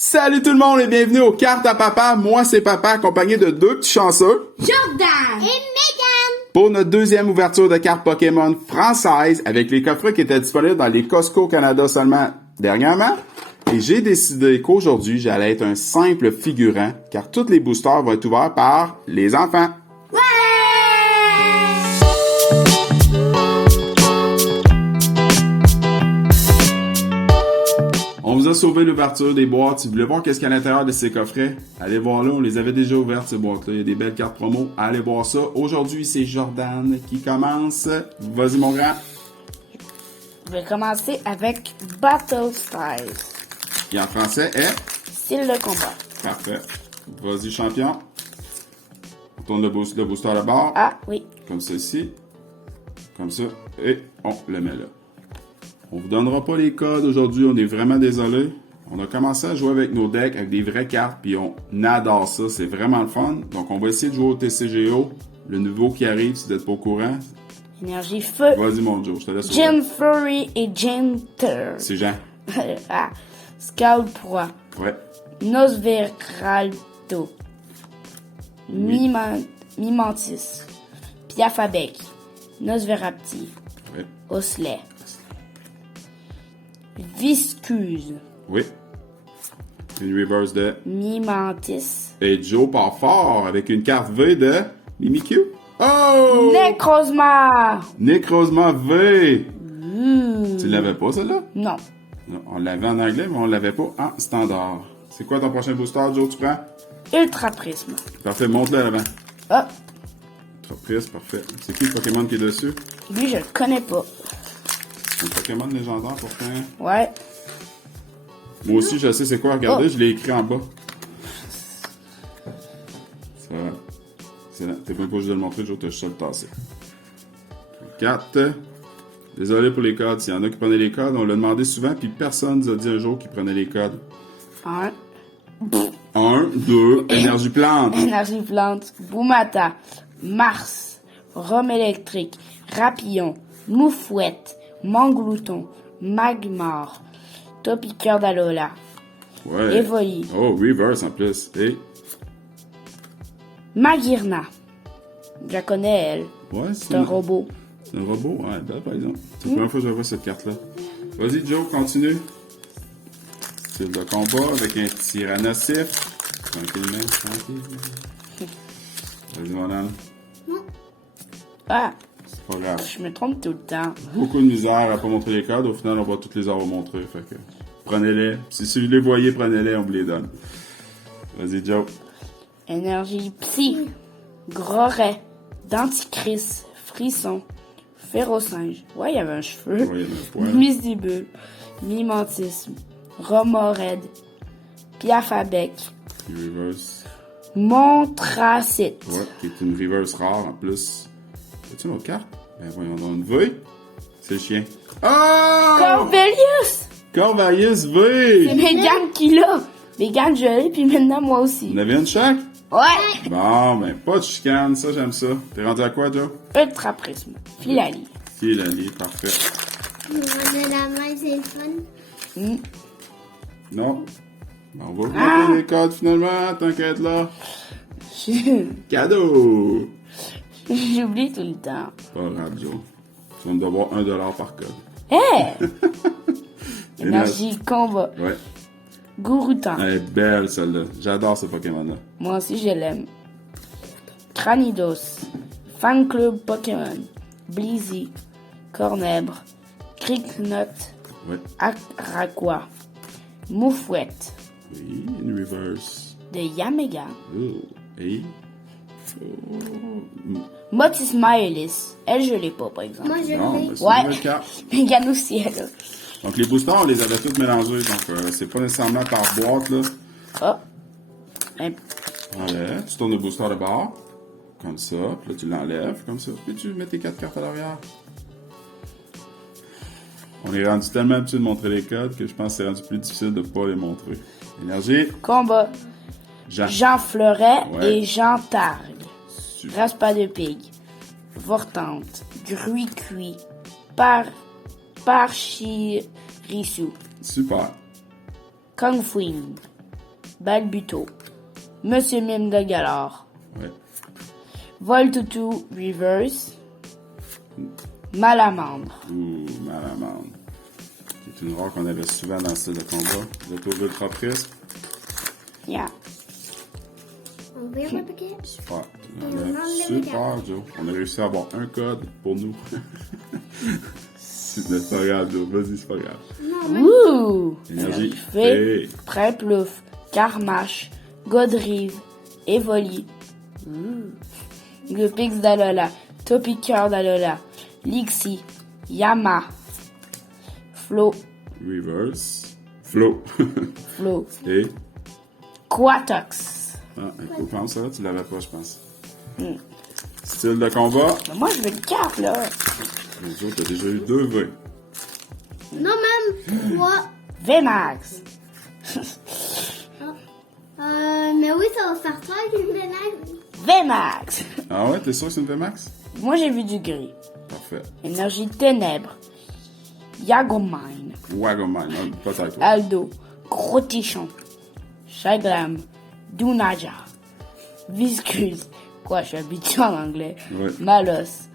Salut tout le monde et bienvenue aux Cartes à Papa. Moi, c'est Papa, accompagné de deux petits chanceux. Jordan et Megan. Pour notre deuxième ouverture de cartes Pokémon françaises, avec les coffrets qui étaient disponibles dans les Costco Canada seulement dernièrement. Et j'ai décidé qu'aujourd'hui, j'allais être un simple figurant, car tous les boosters vont être ouverts par les enfants. On vous a sauvé l'ouverture des boîtes. Si vous voulez voir qu'est-ce qu'il y a à l'intérieur de ces coffrets, allez voir là. On les avait déjà ouvertes, ces boîtes-là. Il y a des belles cartes promo. Allez voir ça. Aujourd'hui, c'est Jordan qui commence. Vas-y, mon grand. Je vais commencer avec Battle Styles. Qui en français est... Style de combat. Parfait. Vas-y, champion. On tourne le booster de bord. Ah, oui. Comme ça ici. Comme ça. Et on le met là. On vous donnera pas les codes aujourd'hui, on est vraiment désolé. On a commencé à jouer avec nos decks, avec des vraies cartes, puis on adore ça, c'est vraiment le fun. Donc on va essayer de jouer au TCGO, le nouveau qui arrive, si vous n'êtes pas au courant. Énergie feu. Vas-y mon Joe, je te laisse. Jim Fury et Jenter. C'est Jean. Ah, Scout Proie. Ouais. Nosferaldo. Mimantis. Piafabec. Nosferapti. Ouais. Oslet. Viscuse. Oui. Une reverse de... Mimantis. Et Joe part fort avec une carte V de... Mimikyu. Oh! Necrozma. Necrozma V. Tu l'avais pas, celle-là? Non. Non, on l'avait en anglais, mais on l'avait pas en standard. C'est quoi ton prochain booster, Joe, tu prends? Ultra Prisme. Parfait, monte-le à l'avant. Ah, Ultra Prisme, parfait. C'est qui le Pokémon qui est dessus? lui, je le connais pas. C'est un Pokémon légendaire, pourtant. Ouais. Moi aussi, je sais c'est quoi. Regardez, Oh. je l'ai écrit en bas. Ça va. Excellent. T'es pas obligé de le montrer, Joe, t'as juste à le tasser. 4. Désolé pour les codes. S'il y en a qui prenaient les codes, on l'a demandé souvent, puis personne nous a dit un jour qu'ils prenaient les codes. 1. 1, 2, énergie plante. Énergie plante. Boumata. Mars. Rome électrique. Rapillon. Moufouette. Manglouton. Magmar. Topiqueur d'Alola. Ouais. Evoli. Oh, reverse en plus. Et. Magirna. Je la connais, elle. Ouais, C'est un robot. C'est un robot? Ouais, belle par exemple. C'est la première fois que je vois cette carte-là. Vas-y, Joe, continue. Style de combat avec un tyrannosif. Tranquillement, tranquillement. Vas-y, madame. Ah, C'est pas grave. je me trompe tout le temps. Beaucoup de misère à pas montrer les codes. Au final, on va toutes les avoir montrés. Fait que prenez-les. Si vous les voyez, prenez-les, on vous les donne. Vas-y, Joe. Énergie psy. Groret. Denticris. Frisson. Férocinge. Ouais, il y avait un cheveu. Ouais, il y avait un poil. Misdibule. Mimantisme. Romored. Piafabec. Reverse. Montracite. Ouais, qui est une reverse rare en plus. As-tu une autre carte? Ben voyons donc une V. C'est le chien. Oh! Corvelius! Corvalius C'est V! Megan qui l'a. Megan, je l'ai, puis maintenant moi aussi. On avait une chaque? Ouais! Bon, ben pas de chicane, ça j'aime ça. T'es rendu à quoi, Joe? Ultra Prisme. Filali. Filali, parfait. On a la main, c'est le fun. Non. Ben, on va vous montrer les codes finalement, t'inquiète là. Cadeau! J'oublie tout le temps. Pas grave, Joe. Tu vas me devoir $1 par code. Hé! Énergie combat. Ouais. Gouroutan. Elle est belle celle-là. J'adore ce Pokémon-là. Moi aussi, je l'aime. Cranidos. Fan Club Pokémon. Blizzy. Cornèbre. Cricknut. Ouais. Aqua. Moufouette. Oui, une reverse. De Yamega. Oh. Et. Motisma Ellis. Elle, je l'ai pas, par exemple. Moi, je Non, l'ai. ben, c'est Ouais. une belle carte. Megan aussi, elle a. Donc les boosters, on les avait tous mélangés. Donc c'est pas nécessairement par boîte là. Ah. Un- Voilà. Tu tournes le booster de bord. Comme ça. Puis là, tu l'enlèves. Comme ça. Puis tu mets tes 4 cartes à l'arrière. On est rendu tellement habitué de montrer les codes que je pense que c'est rendu plus difficile de pas les montrer. Énergie. Combat. Jean. Jean Fleuret Ouais. et Jean Targue. Super. Raspa de Pig. Vortante. Gruy Cuit. Parchirisu. Super. Kung Fuin. Balbuto. Monsieur Mime de Galore. Ouais. Voltoutou Reverse. Malamandre. Ouh, Malamande. C'est une rare qu'on avait souvent dans le style de combat. L'auto ultra prisme. Yeah. On vire le paquet. Super. on enlève le Super, Joe. On a réussi à avoir un code pour nous. C'est pas grave, Joe. Vas-y, c'est pas grave. Non, mais Oh, Ouh! Énergie. Fée, Hey. Préplouf, Carmache, Godrive, Evoli. Le Pix d'Alola, Topiqueur d'Alola, Lixi, Yama, Flo, Reverse. Flow. Flo, Et. Quatox. Ah, écoute, pense ça, tu l'avais pas, je pense. Style de combat. Mais moi, je veux une carte, là. Mais Joe, t'as déjà eu 2 V. non, même 3. VMAX. Mais oui, ça va faire 3 avec une ménage. VMAX. Ah ouais, t'es sûr que c'est une VMAX? Moi, j'ai vu du gris. Parfait. Énergie ténèbres. Yagomine. Wagomine, hein, peut-être. Aldo. Gros Tichon. Shaglam. Dunaja. Viscuse. Quoi, je suis habitué en anglais. Ouais. Malos.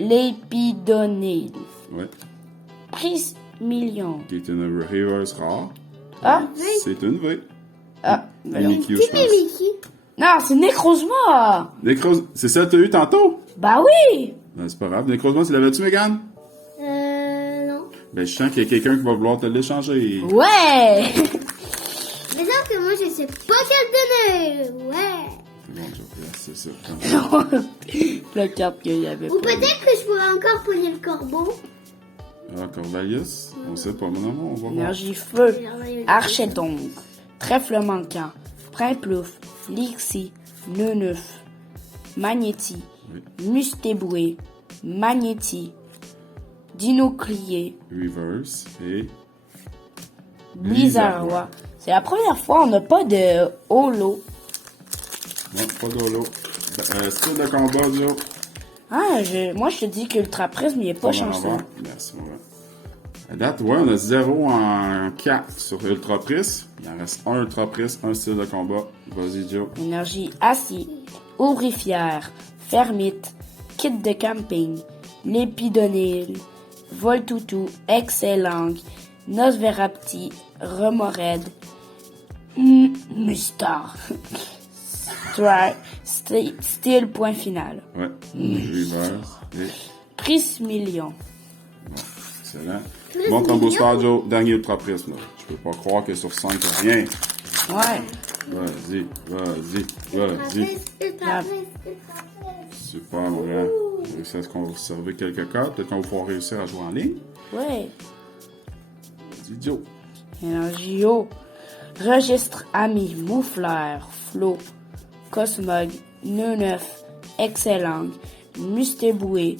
Lépidonide. Ouais. Pris million. Qui est une reverse rare. Ah, C'est une V. ah, ben non. Mimikyu, je C'est pense. Mimiki. Non, c'est Necrozma. C'est ça que t'as eu tantôt? Bah oui. Ben, c'est pas grave. Nécrosement, tu l'avais-tu, Mégane? Non. Ben, je sens qu'il y a quelqu'un qui va vouloir te l'échanger. Ouais. Mais ça que moi, je sais pas quelle donner. Ouais. Bon, Joe, c'est ça. La carte qu'il y avait Ou pas. peut-être que je pourrais encore pogner le corbeau. Ah, Corvallis? On sait pas, mon amour, on va voir. Énergie feu. Archéton. Trèfle manquant. Primplouf. Lixi. Neneuf. Magnéti. Mustéboué. Magnéti. Dinoclier. Reverse et... Blizzardois. C'est la première fois on n'a pas de holo. Non, pas d'holo. Style de combat, Joe. Ah, moi je te dis que l'Ultra Prisme il est pas On va chanceux. voir. Merci, mon gars. À date, ouais, on a 0 en 4 sur Ultra Prisme. Il en reste un Ultra Prisme, un style de combat. Vas-y, Joe. Énergie assis. Aurifière. Fermite. Kit de camping. Lépidonil. Voltoutou. Excellang. Nosverapti. Remored. Mustar. Style point final. Ouais. Reverse et... Pris million. Excellent. Bon, ton booster, Joe. Dernier Ultra Prisme, là. Je peux pas croire que sur 5, rien. Ouais. Vas-y, vas-y, vas-y. Super, mon gars. Est-ce qu'on va vous servir quelques cartes? Peut-être qu'on va pouvoir réussir à jouer en ligne. Ouais. Vas-y, Joe. Énergie haut. Registre ami. Moufleur. Flo. Cosmog. Neuf. Excellang. Mustéboué.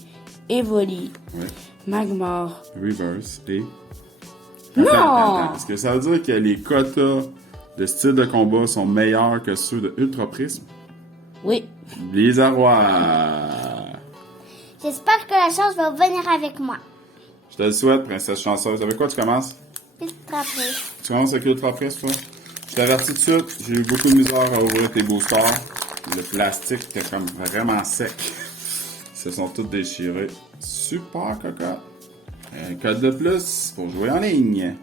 Evoli. Ouais. Magmar. Reverse et... Non! Attends. Est-ce que ça veut dire que les quotas de style de combat sont meilleurs que ceux de Ultra Prisme? Oui. Blizzardois. J'espère que la chance va venir avec moi. Je te le souhaite, princesse chanceuse. Avec quoi tu commences? Ultra Prisme. Tu commences avec Ultra Prisme, toi? Je t'avertis tout de suite, j'ai eu beaucoup de misère à ouvrir tes boosters. Le plastique était comme vraiment sec. Ils se sont tous déchirés. Super, cocotte. Un code de plus pour jouer en ligne.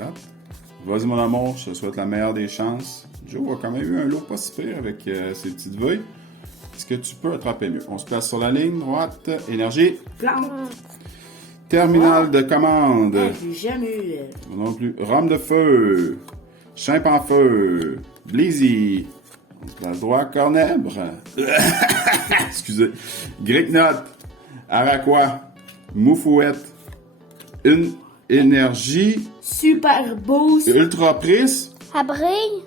Hop. Vas-y, mon amour, je te souhaite la meilleure des chances. Joe a quand même eu un lot pas si pire avec ses petites veuilles. Est-ce que tu peux attraper mieux? On se place sur la ligne droite. Énergie. Plante. Terminal de commande. J'ai jamais eu. Non plus. Rame de feu. Chimp en feu. Blizzy. On se place droit. Cornèbre. Excusez. Gricknot. Araquois. Moufouette. Une énergie. Super boost. Ultra prise. Ça brille.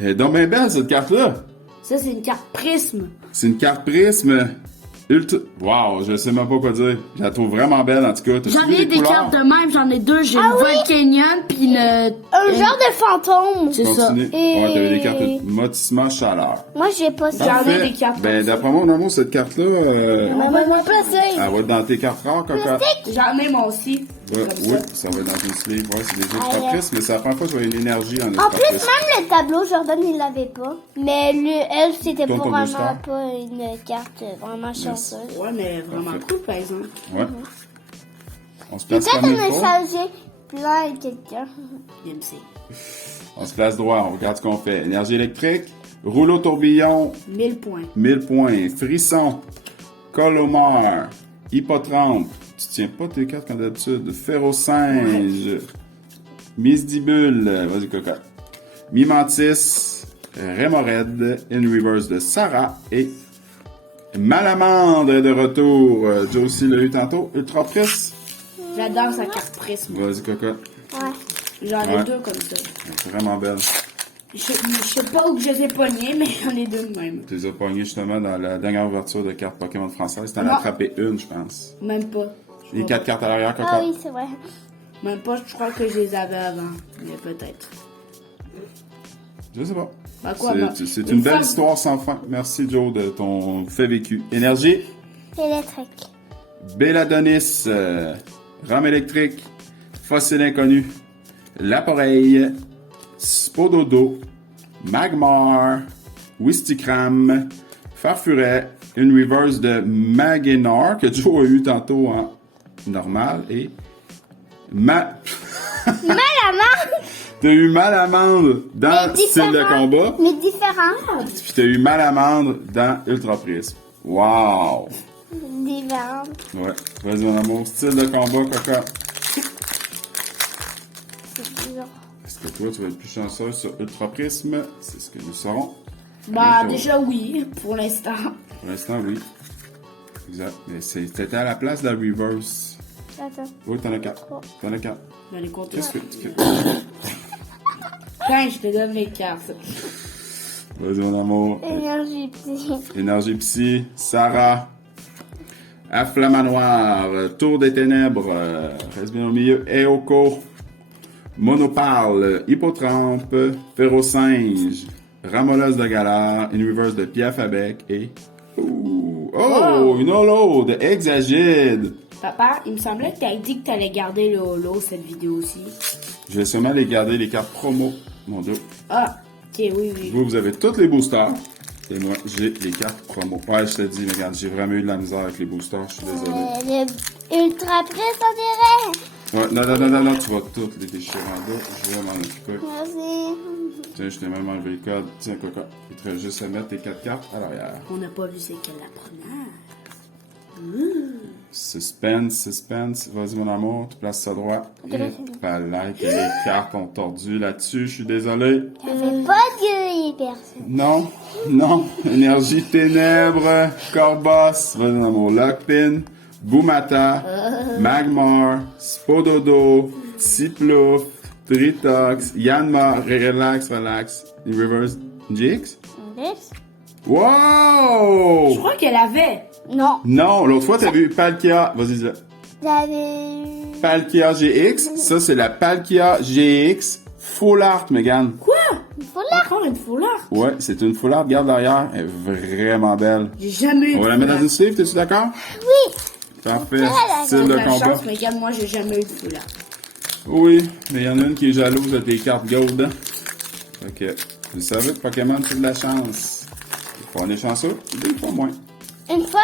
Elle est donc bien belle, cette carte-là. Ça, c'est une carte prisme. C'est une carte prisme. Ultra... Wow, je sais même pas quoi dire. Je la trouve vraiment belle, en tout cas. T'as-tu J'en vu ai les des couleurs? cartes de même, j'en ai deux. J'ai le Volcanion puis le. Un genre de fantôme. C'est ça. Continue. Et- Ouais, t'avais des cartes motissement chaleur. Moi, j'ai pas ça. J'en ai Parfait. des cartes Ben, comme ça. d'après moi, mon amour, cette carte-là, On va me placer. elle va être dans tes cartes rares, cocotte. J'en ai moi aussi. Ouais, Comme oui, ça. ça va être dans une sleeve. Ouais, c'est des Ultra Prism, mais c'est la première fois que je vois une énergie en En Ultra plus, Prism. même le tableau, Jordan, il l'avait pas. Mais lui, elle, c'était Toi, ton vraiment booster? pas une carte vraiment chanceuse. Ouais, mais vraiment Parfait. cool, par exemple. Ouais. On se place Peut-être comme un il faut. messager plein et quelqu'un. DMC. On se place droit, on regarde ce qu'on fait. Énergie électrique, rouleau tourbillon, 1000 points. 1000 points, frisson, colomar, hippotrampe, tu tiens pas tes cartes comme d'habitude, férocinge, misdibule, vas-y cocotte, mimantis, rémorède, in reverse de Sarah et malamandre est de retour. Joe aussi l'a eu tantôt, ultra prise. J'adore sa carte prisme. Vas-y cocotte, Ouais. J'en ai Ouais. deux comme ça. c'est vraiment belle. Je sais pas où que je les ai pognés, mais j'en ai deux de même. Tu les as pognés justement dans la dernière ouverture de cartes Pokémon françaises. T'en as Non. attrapé une, je pense. Même pas. Je Les crois 4 cartes à l'arrière, cocotte. Ah oui, c'est vrai. Même pas, je crois que je les avais avant. Mais peut-être. Je sais pas. Bah quoi, bah, C'est une une belle fois- histoire sans fin. Merci Joe de ton fait vécu. Énergie, Électrique. Béladonis, rame électrique, fossile inconnu, Laporeille, Spododo, Magmar, Wistikram, Farfuret, une reverse de Magenar que Joe a eu tantôt en normal et T'as eu Malamandre dans Mais style de différent. combat, Mais différent. puis t'as eu Malamandre dans Ultra Prisme. Wow! Différent. Ouais, vas-y mon amour, style de combat, coca. C'est dur. Est-ce que toi, tu vas être plus chanceux sur Ultra Prisme? C'est ce que nous saurons. Bah, Bonjour. déjà oui, pour l'instant. Pour l'instant, oui. Exact. Mais c'était à la place de la reverse. Attends. Oui, t'en as 4. T'en as 4. Dans les comptes. Qu'est-ce que tu fais? Quand je te donne les cartes. Vas-y mon amour. Énergie psy. Énergie Psy, Sarah, Afflamanoir, Tour des Ténèbres, reste bien au milieu, Eoko, Monopale, Hippotrampe, Férocinge, Ramolaz de Galard, une reverse de Pierre Fabec et... Une holo de Exagide! Papa, il me semblait que t'avais dit que t'allais garder le holo, cette vidéo-ci. Je vais seulement les garder, les cartes promo, mon Dieu. Ah, ok, oui, oui. Vous avez tous les boosters. Et moi, j'ai les cartes promo. Ouais, je te dis, mais regarde, j'ai vraiment eu de la misère avec les boosters, je suis désolé. Le ultra presse, on dirait. Ouais, non, tu vas toutes les déchirer en deux. Je vais m'en occuper. Merci. Tiens, je t'ai même enlevé le code. Tiens, coca. Il te reste juste à mettre tes 4 cartes à l'arrière. On n'a pas vu c'est quelle la première. Suspense. Vas-y, mon amour, tu places ça droit. Et pas là, que les cartes ont tordu là-dessus. Je suis désolé. Ça fait pas de personne. Non. Énergie ténèbres, Corbos. Vas-y, mon amour. Lockpin, Boomata, Magmar, Spododo, Ciplouf, Tritox, Yanma, relax. Reverse Jix. Wow! Je crois qu'elle avait. Non. Non, l'autre fois, t'as vu Palkia. Vas-y, dis-le. J'avais. Palkia GX. Ça, c'est la Palkia GX Full Art, Megan. Quoi? Faut là. Encore une foulard? Ouais, c'est une Full Art. Regarde derrière. Elle est vraiment belle. J'ai jamais eu On de va la mettre dans foulard. une sleeve, t'es-tu d'accord? Oui. Parfait. Très Style de La combat. chance, mais regarde, moi, j'ai jamais eu de foulard. Oui, mais il y en a une qui est jalouse de tes cartes gold. Hein? Ok. Vous savez que Pokémon, c'est de la chance. Des fois, on est chanceux, des fois moins. Une fois,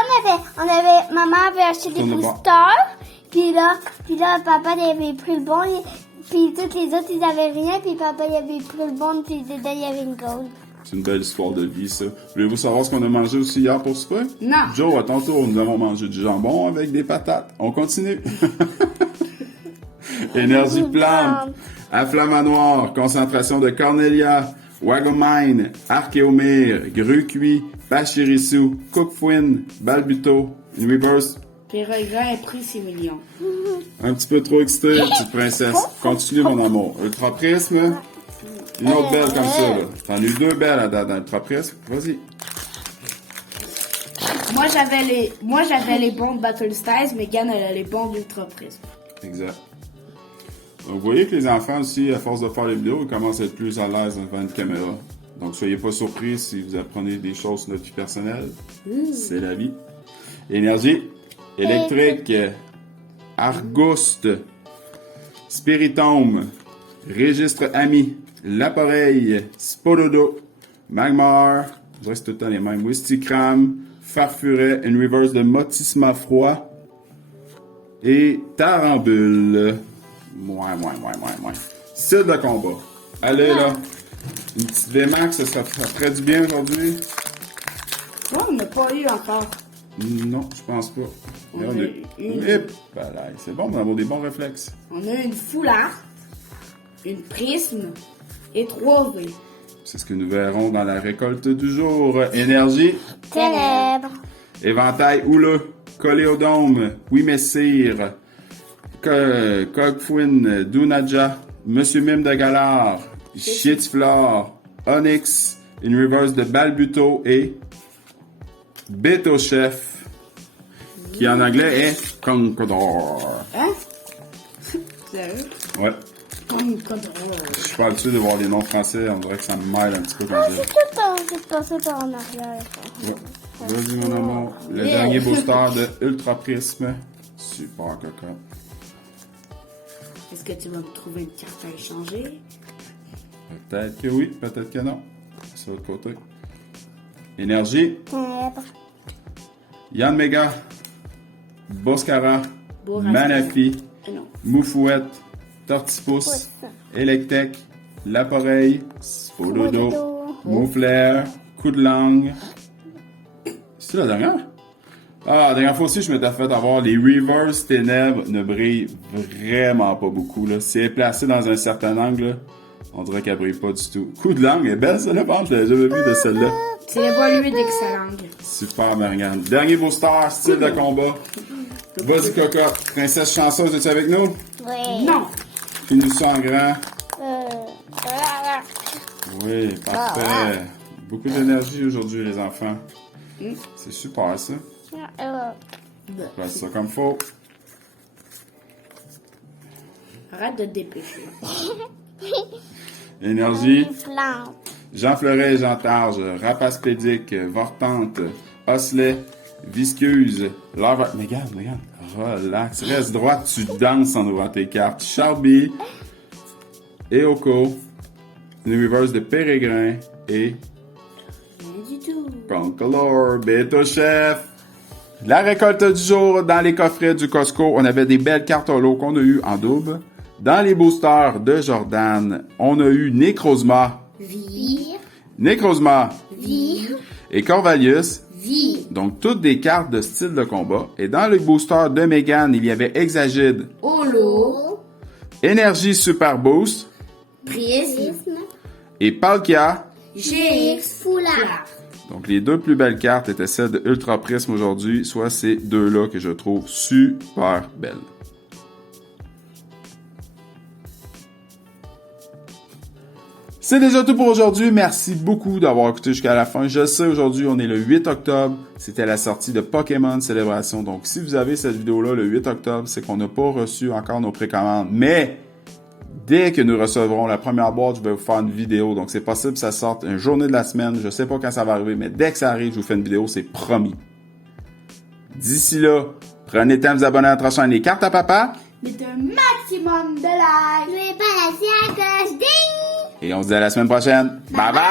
maman avait acheté des Tourne le boosters. Puis là, papa, il avait pris le bon. Puis toutes les autres, ils avaient rien. Puis papa, il avait pris le bon. Puis dedans, il y avait une gold. C'est une belle histoire de vie, ça. Voulez-vous savoir ce qu'on a mangé aussi hier pour souper? Non. Joe, à ton tour, nous avons mangé du jambon avec des patates. On continue. Énergie plante. Afflamanoir. Concentration de Cornelia. Wagomine. Archéomire. Gru cuit. Pachirisu. Cookfouine. Balbuto. Une reverse. Péregrin a pris 6 millions. Un petit peu trop excité, petite princesse. Continue, mon amour. Ultra Prisme. Une autre belle comme ça, là. T'en as eu 2 belles à date dans Ultra Prisme. Vas-y. Moi, j'avais les bons de Battle Styles, mais Gan, elle a les bons d'Ultra Prism. Exact. Donc, vous voyez que les enfants aussi, à force de faire les vidéos, ils commencent à être plus à l'aise devant une caméra. Donc, soyez pas surpris si vous apprenez des choses sur notre vie personnelle. C'est la vie. Énergie électrique. Argouste. Spiritomb, Registre Ami, L'Appareil, Spododo, Magmar, je reste tout le temps les mêmes, Wistikram, Farfuret, une reverse de Motisma Froid et Tarambule. Mouais. Style de combat. Allez là, une petite VMAX, ça ferait du bien aujourd'hui. Ouais, on n'a pas eu encore. Non, je pense pas. On a une. C'est bon, on a des bons réflexes. On a une full art, une prisme et 3 V. C'est ce que nous verrons dans la récolte du jour. Énergie, Ténèbres. éventail houleux, coléodome, oui messire, Cogfouine, Dunaja, Monsieur Mime de Galar, Chiétiflore, Onyx, une reverse de Balbuto et Beto Chef, qui en anglais est Conquador. Hein? Sérieux? Ouais. Conquador. Je suis pas habitué de voir les noms français, on dirait que ça me mêle un petit peu quand je... C'est tout c'est passé par en arrière. Ouais. Vas-y mon amour, le dernier booster de Ultra Prisme. Super cocotte. Est-ce que tu vas me trouver une carte à échanger? Peut-être que oui, peut-être que non. C'est l'autre côté. Énergie, Ténèbres. Yann Mega, Boscara, Bourrasca. Manafi, Non. Moufouette, Tortipousse, Pousse. Electek, L'Appareil, Spododo, Spododo. Mouflair, Coup de langue. C'est la dernière? Ah, la dernière fois aussi, je m'étais fait avoir les Reverse Ténèbres ne brillent vraiment pas beaucoup. Là. Si elle est placée dans un certain angle, là, on dirait qu'elle brille pas du tout. Coup de langue, elle est belle celle-là, je l'avais jamais vue de celle-là. C'est évolué d'excellente. Super, Marianne. Dernier booster, style de combat. Vas-y, Cocotte. Princesse chanceuse, es-tu avec nous? Oui. Non. Finis ça en grand. Euh, Oui, parfait. Beaucoup d'énergie aujourd'hui, les enfants. C'est super, ça. Place ça comme faut. Arrête de te dépêcher. Énergie. Flambe. Jean Fleuret, Jean Targe, Rapaspédique, Vortante, Osselet, Viscuse, Lava... Mais regarde, relax. Reste droit, tu danses en ouvrant tes cartes. Charby, Eoko, une reverse de Pérégrin et Rien du tout. Concolor, Beto Chef. La récolte du jour dans les coffrets du Costco, on avait des belles cartes holo qu'on a eues en double. Dans les boosters de Jordan, on a eu Necrozma, Vire. et Corvallis. Vie. Donc, toutes des cartes de style de combat. Et dans le booster de Megan, il y avait Exagide, Holo. Énergie Super Boost Prisme. et Palkia. GX. Foulard. Donc, les deux plus belles cartes étaient celles de Ultra Prisme aujourd'hui, soit ces deux-là que je trouve super belles. C'est déjà tout pour aujourd'hui. Merci beaucoup d'avoir écouté jusqu'à la fin. Je sais, aujourd'hui, on est le 8 octobre. C'était la sortie de Pokémon Célébration. Donc, si vous avez cette vidéo-là le 8 octobre, c'est qu'on n'a pas reçu encore nos précommandes. Mais, dès que nous recevrons la première boîte, je vais vous faire une vidéo. Donc, c'est possible que ça sorte une journée de la semaine. Je sais pas quand ça va arriver, mais dès que ça arrive, je vous fais une vidéo. C'est promis. D'ici là, prenez le temps de vous abonner à notre chaîne Les Cartes à Papa. Mettez un maximum de likes. N'oubliez pas la cloche. Ding! Et on se dit à la semaine prochaine. Bye bye!